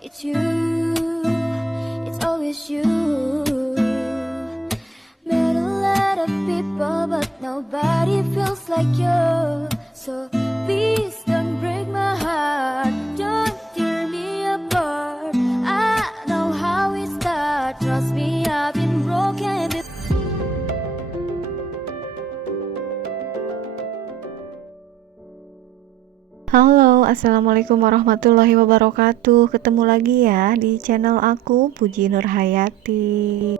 It's you, it's always you. Met a lot of people, but nobody feels like you. So please don't break my heart, don't tear me apart. I know how it starts, trust me, I've been broken before. Halo, assalamualaikum warahmatullahi wabarakatuh. Ketemu lagi ya di channel aku, Puji Nurhayati.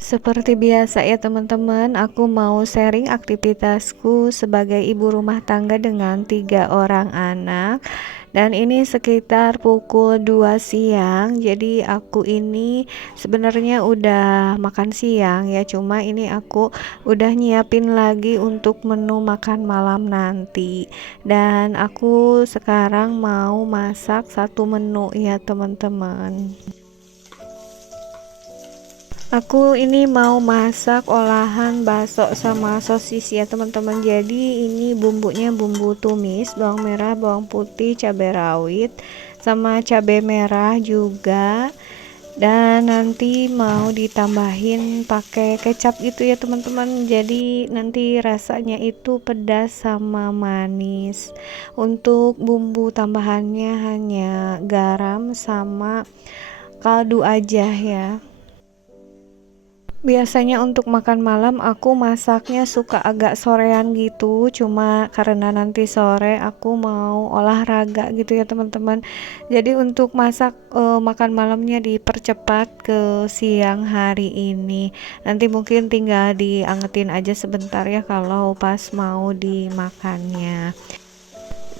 Seperti biasa ya teman-teman, aku mau sharing aktivitasku sebagai ibu rumah tangga dengan 3 orang anak. Dan ini sekitar pukul 2 siang. Jadi aku ini sebenarnya udah makan siang ya, cuma ini aku udah nyiapin lagi untuk menu makan malam nanti. Dan aku sekarang mau masak satu menu ya teman-teman. Aku ini mau masak olahan bakso sama sosis ya teman-teman. Jadi ini bumbunya bumbu tumis, bawang merah, bawang putih, cabai rawit, sama cabai merah juga. Dan nanti mau ditambahin pakai kecap gitu ya teman-teman. Jadi nanti rasanya itu pedas sama manis. Untuk bumbu tambahannya hanya garam sama kaldu aja ya. Biasanya untuk makan malam aku masaknya suka agak sorean gitu, cuma karena nanti sore aku mau olahraga gitu ya teman-teman. Jadi untuk masak makan malamnya dipercepat ke siang hari ini. Nanti mungkin tinggal diangetin aja sebentar ya kalau pas mau dimakannya.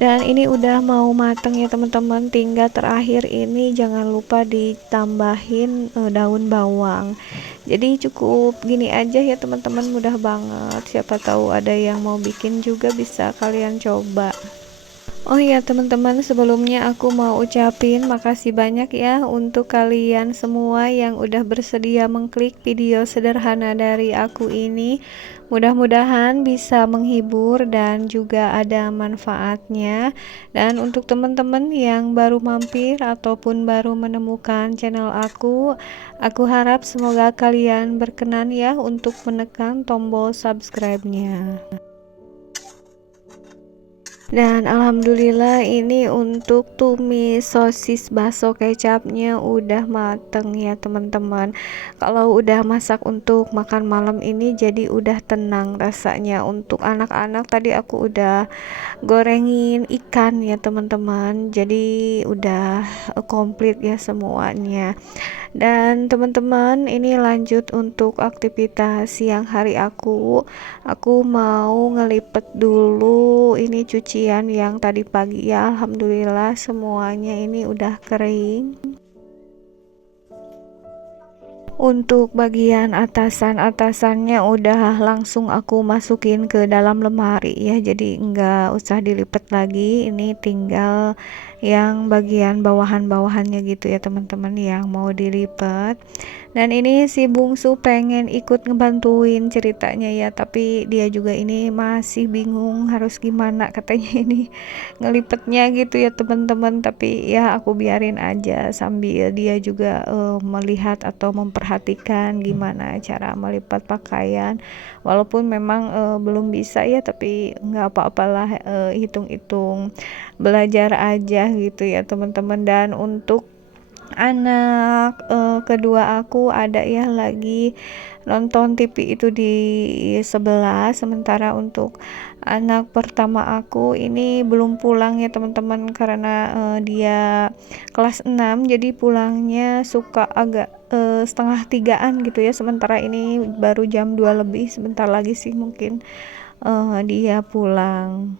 Dan ini udah mau mateng ya teman-teman, tinggal terakhir ini jangan lupa ditambahin daun bawang. Jadi cukup gini aja ya teman-teman, mudah banget. Siapa tahu ada yang mau bikin juga, bisa kalian coba. Oh iya teman-teman, sebelumnya aku mau ucapin makasih banyak ya untuk kalian semua yang udah bersedia mengklik video sederhana dari aku ini. Mudah-mudahan bisa menghibur dan juga ada manfaatnya. Dan untuk teman-teman yang baru mampir ataupun baru menemukan channel aku harap semoga kalian berkenan ya untuk menekan tombol subscribe-nya. Dan alhamdulillah ini untuk tumis sosis bakso kecapnya udah mateng ya teman-teman. Kalau udah masak untuk makan malam ini jadi udah tenang rasanya. Untuk anak-anak tadi aku udah gorengin ikan ya teman-teman, jadi udah komplit ya semuanya. Dan teman-teman, ini lanjut untuk aktivitas siang hari aku mau ngelipet dulu ini cucian yang tadi pagi ya. Alhamdulillah semuanya ini udah kering. Untuk bagian atasannya udah langsung aku masukin ke dalam lemari ya, jadi enggak usah dilipet lagi. Ini tinggal yang bagian bawahannya gitu ya teman-teman yang mau dilipet. Dan ini si bungsu pengen ikut ngebantuin ceritanya ya, tapi dia juga ini masih bingung harus gimana katanya ini ngelipetnya gitu ya teman-teman. Tapi ya aku biarin aja sambil dia juga melihat atau memperhatikan gimana cara melipat pakaian. Walaupun memang belum bisa ya, tapi nggak apa-apalah, hitung-hitung belajar aja gitu ya teman-teman. Dan untuk anak kedua aku ada ya lagi nonton TV itu di sebelah, sementara untuk anak pertama aku ini belum pulang ya teman-teman, karena dia kelas 6 jadi pulangnya suka agak setengah tigaan gitu ya. Sementara ini baru jam 2 lebih, sebentar lagi sih mungkin dia pulang.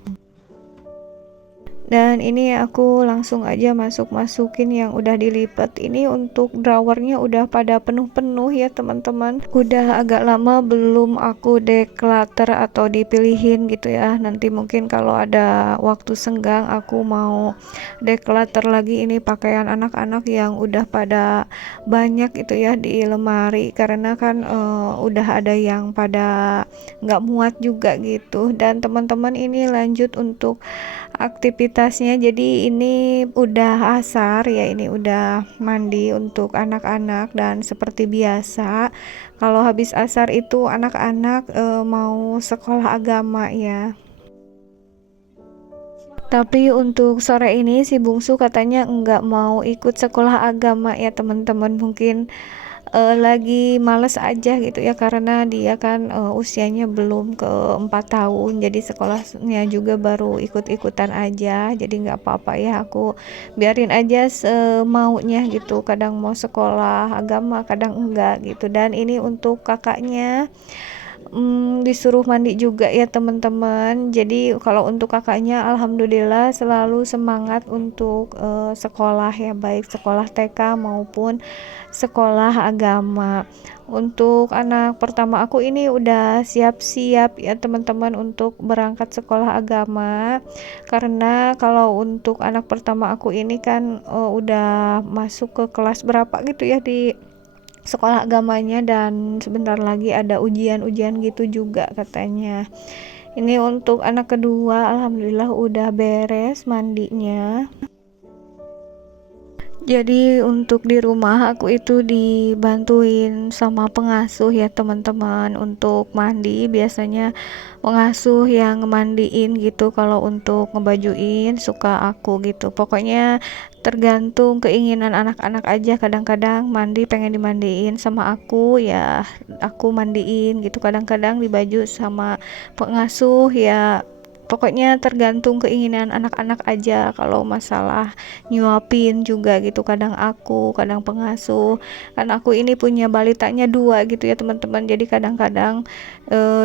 Dan ini aku langsung aja masukin yang udah dilipat. Ini untuk drawernya udah pada penuh-penuh ya teman-teman. Udah agak lama belum aku declutter atau dipilihin gitu ya. Nanti mungkin kalau ada waktu senggang aku mau declutter lagi ini pakaian anak-anak yang udah pada banyak itu ya di lemari, karena kan udah ada yang pada nggak muat juga gitu. Dan teman-teman, ini lanjut untuk aktivitasnya. Jadi ini udah asar ya, ini udah mandi untuk anak-anak, dan seperti biasa kalau habis asar itu anak-anak mau sekolah agama ya. Tapi untuk sore ini si bungsu katanya enggak mau ikut sekolah agama ya teman-teman, mungkin lagi males aja gitu ya, karena dia kan usianya belum ke 4 tahun, jadi sekolahnya juga baru ikut-ikutan aja, jadi nggak apa-apa ya, aku biarin aja semaunya gitu, kadang mau sekolah agama kadang enggak gitu. Dan ini untuk kakaknya disuruh mandi juga ya teman-teman. Jadi kalau untuk kakaknya alhamdulillah selalu semangat untuk sekolah ya, baik sekolah TK maupun sekolah agama. Untuk anak pertama aku ini udah siap-siap ya teman-teman untuk berangkat sekolah agama, karena kalau untuk anak pertama aku ini kan udah masuk ke kelas berapa gitu ya di sekolah agamanya, dan sebentar lagi ada ujian-ujian gitu juga katanya. Ini untuk anak kedua alhamdulillah udah beres mandinya. Jadi untuk di rumah aku itu dibantuin sama pengasuh ya teman-teman untuk mandi. Biasanya pengasuh yang ngemandiin gitu, kalau untuk ngebajuin suka aku gitu. Pokoknya tergantung keinginan anak-anak aja, kadang-kadang mandi pengen dimandiin sama aku ya aku mandiin gitu, kadang-kadang dibaju sama pengasuh ya. Pokoknya tergantung keinginan anak-anak aja. Kalau masalah nyuapin juga gitu, kadang aku kadang pengasuh, kan aku ini punya balitanya dua gitu ya teman-teman, jadi kadang-kadang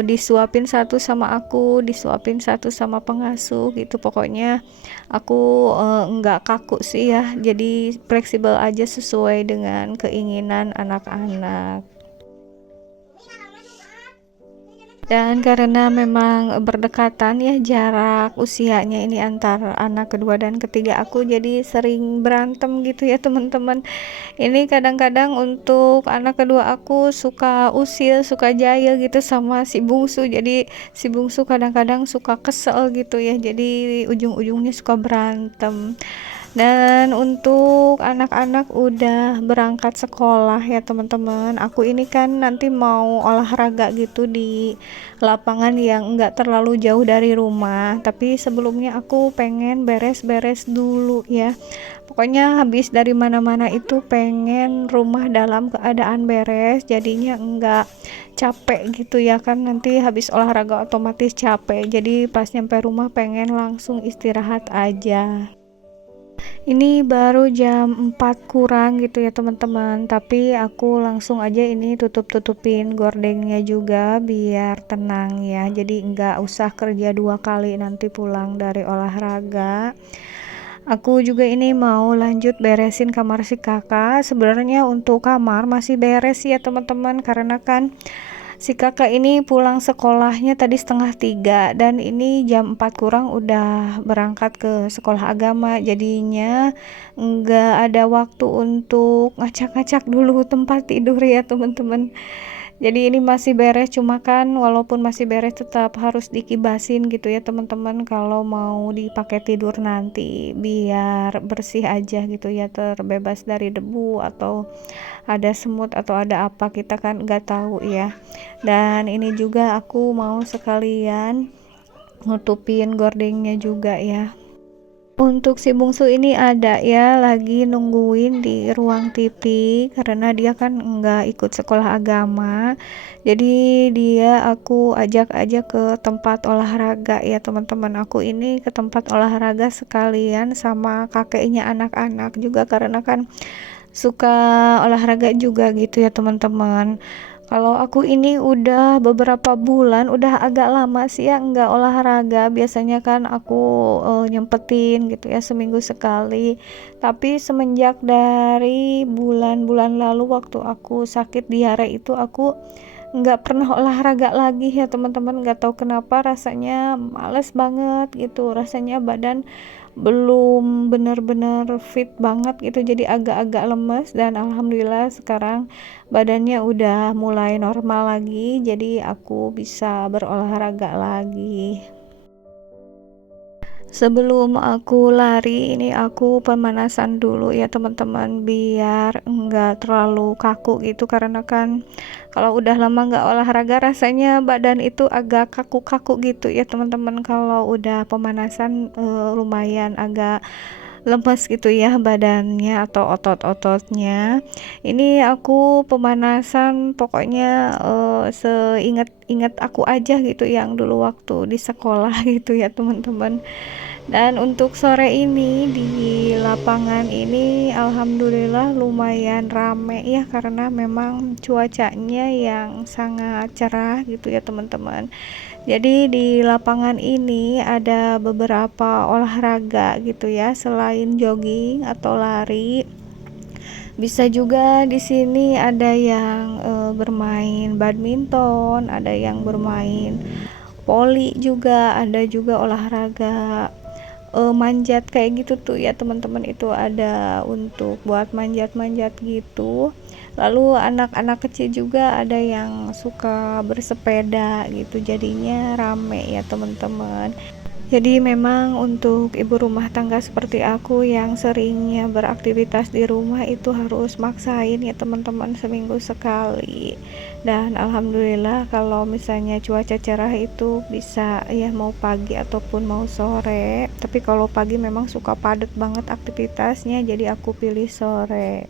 disuapin satu sama aku, disuapin satu sama pengasuh gitu. Pokoknya aku enggak kaku sih ya, jadi fleksibel aja sesuai dengan keinginan anak-anak. Dan karena memang berdekatan ya jarak usianya ini antar anak kedua dan ketiga aku, jadi sering berantem gitu ya teman-teman. Ini kadang-kadang untuk anak kedua aku suka usil, suka jahil gitu sama si bungsu, jadi si bungsu kadang-kadang suka kesel gitu ya, jadi ujung-ujungnya suka berantem. Dan untuk anak-anak udah berangkat sekolah ya teman-teman, aku ini kan nanti mau olahraga gitu di lapangan yang enggak terlalu jauh dari rumah, tapi sebelumnya aku pengen beres-beres dulu ya. Pokoknya habis dari mana-mana itu pengen rumah dalam keadaan beres, jadinya enggak capek gitu ya kan, nanti habis olahraga otomatis capek, jadi pas nyampe rumah pengen langsung istirahat aja. Ini baru jam 4 kurang gitu ya teman-teman, tapi aku langsung aja ini tutup-tutupin gordengnya juga biar tenang ya, jadi enggak usah kerja dua kali nanti pulang dari olahraga. Aku juga ini mau lanjut beresin kamar si kakak. Sebenarnya untuk kamar masih beres ya teman-teman, karena kan si kakak ini pulang sekolahnya tadi 2:30, dan ini jam 4 kurang udah berangkat ke sekolah agama, jadinya nggak ada waktu untuk ngacak-ngacak dulu tempat tidur ya teman-teman. Jadi ini masih beres, cuma kan walaupun masih beres tetap harus dikibasin gitu ya teman-teman, kalau mau dipakai tidur nanti biar bersih aja gitu ya, terbebas dari debu atau ada semut atau ada apa, kita kan nggak tahu ya. Dan ini juga aku mau sekalian nutupin gordengnya juga ya. Untuk si bungsu ini ada ya, lagi nungguin di ruang TV karena dia kan nggak ikut sekolah agama. Jadi dia aku ajak aja ke tempat olahraga ya teman-teman. Aku ini ke tempat olahraga sekalian sama kakeknya anak-anak juga, karena kan suka olahraga juga gitu ya teman-teman. Kalau aku ini udah beberapa bulan, udah agak lama sih ya nggak olahraga. Biasanya kan aku nyempetin gitu ya seminggu sekali. Tapi semenjak dari bulan-bulan lalu waktu aku sakit diare itu, aku nggak pernah olahraga lagi ya teman-teman. Nggak tahu kenapa rasanya males banget gitu. Rasanya badan belum benar-benar fit banget gitu, jadi agak-agak lemes. Dan alhamdulillah sekarang badannya udah mulai normal lagi, jadi aku bisa berolahraga lagi. Sebelum aku lari ini aku pemanasan dulu ya teman-teman, biar enggak terlalu kaku gitu, karena kan kalau udah lama nggak olahraga rasanya badan itu agak kaku-kaku gitu ya teman-teman. Kalau udah pemanasan lumayan agak lemes gitu ya badannya atau otot-ototnya. Ini aku pemanasan pokoknya seingat-ingat aku aja gitu yang dulu waktu di sekolah gitu ya teman-teman. Dan untuk sore ini di lapangan ini alhamdulillah lumayan rame ya, karena memang cuacanya yang sangat cerah gitu ya teman-teman. Jadi di lapangan ini ada beberapa olahraga gitu ya, selain jogging atau lari. Bisa juga di sini ada yang bermain badminton, ada yang bermain voli juga, ada juga olahraga manjat kayak gitu tuh ya teman-teman. Itu ada untuk buat manjat-manjat gitu. Lalu anak-anak kecil juga ada yang suka bersepeda gitu, jadinya rame ya teman-teman. Jadi memang untuk ibu rumah tangga seperti aku yang seringnya beraktivitas di rumah itu harus maksain ya teman-teman, seminggu sekali. Dan alhamdulillah kalau misalnya cuaca cerah itu bisa ya mau pagi ataupun mau sore. Tapi kalau pagi memang suka padat banget aktivitasnya, jadi aku pilih sore.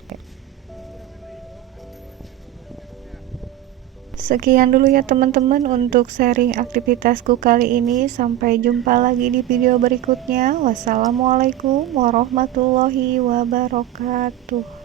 Sekian dulu ya teman-teman untuk sharing aktivitasku kali ini. Sampai jumpa lagi di video berikutnya. Wassalamualaikum warahmatullahi wabarakatuh.